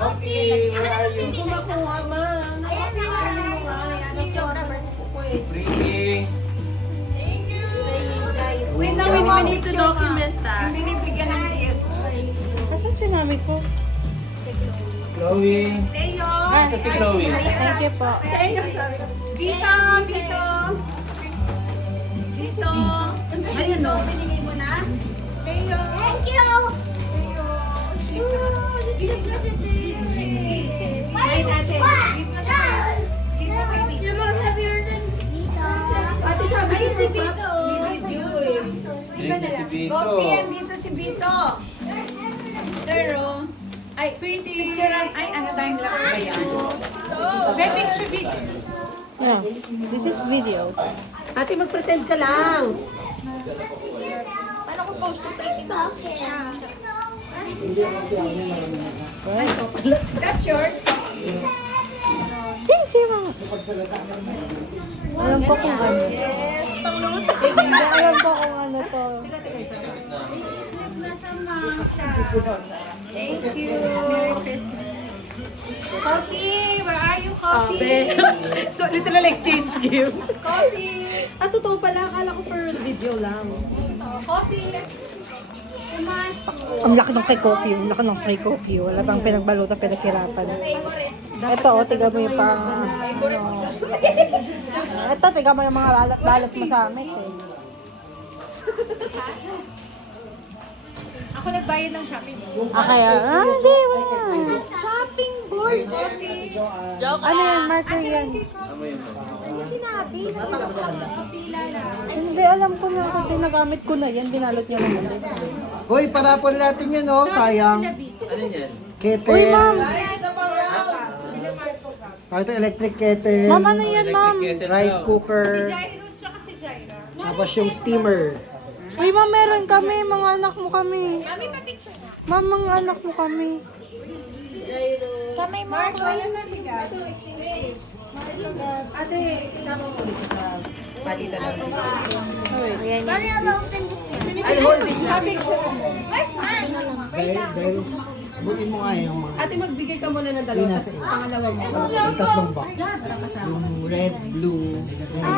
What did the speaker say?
Coffee, where are you? Hindi ko makuha, ma. Ayan na nga. Pretty. Wait lang, we need to document that. Yung binibigyan ng gift. Asan si mami ko? Chloe. Leo! Asa si Chloe? Thank you po. Leo, sabi ko. Vito! Vito! Vito! Ayun o. Binigay mo na? Leo! Thank you. Ay, ate. You're more heavier than Vito. Ate, sabi ko si Vito. Drink na si Vito. Coffee, yan dito si Vito. Pero, ay, picturean, ay, ano tayong lakas ba yan? May picture video. Yeah, this is video. Ate, mag-pretend ka lang. Paano ko post to pretty? That's yours. Thank you, mama. Alam po kung ano. Yes, pangluto. Hindi, alam po kung ano to. Thank you. Merry Christmas. Coffee, where are you, Coffee? So, literal exchange gift. Coffee. Totoo pala. Akala ko for video lang. Coffee. Ang laki ng kay Coffee. Ang laki ng kay Coffee. Wala bang pinagbalutan, pinaghirapan. Ito, tiga mo yung pang... Ito, tiga mo yung mga balot mo sa amin. Ako nagbayad ng shopping. Kaya, hindi, wala. Shopping board, Coffee. Ano yan, marker yan? Ano yun? Sinabi. Kapila na. Hindi, alam ko na kasi nagamit ko na yan. Binalot niya naman. Uy, parapon natin yan, oh. Sayang. Ano yan? Kettle. Uy, ma'am. Ito, electric kettle. Ma'am, ano yan, ma'am? Rice cooker. Jairus, tsaka si Jaira. Tapos yung steamer. Uy, ma'am, meron kami. Mga anak mo kami. Mami, pa-picture. Ma'am, mga anak mo kami. Kamay Mark, wala na si Gab. Ate, isama mo dito sa palitan ng video. Mami, I'll open this one. I'll hold this na. Where's mine? Dahil, butin mo nga yung mga Ate, magbigay ka muna ng dalawa. Tapos pangalawa mo. yung tatlong box. Yung red, blue, and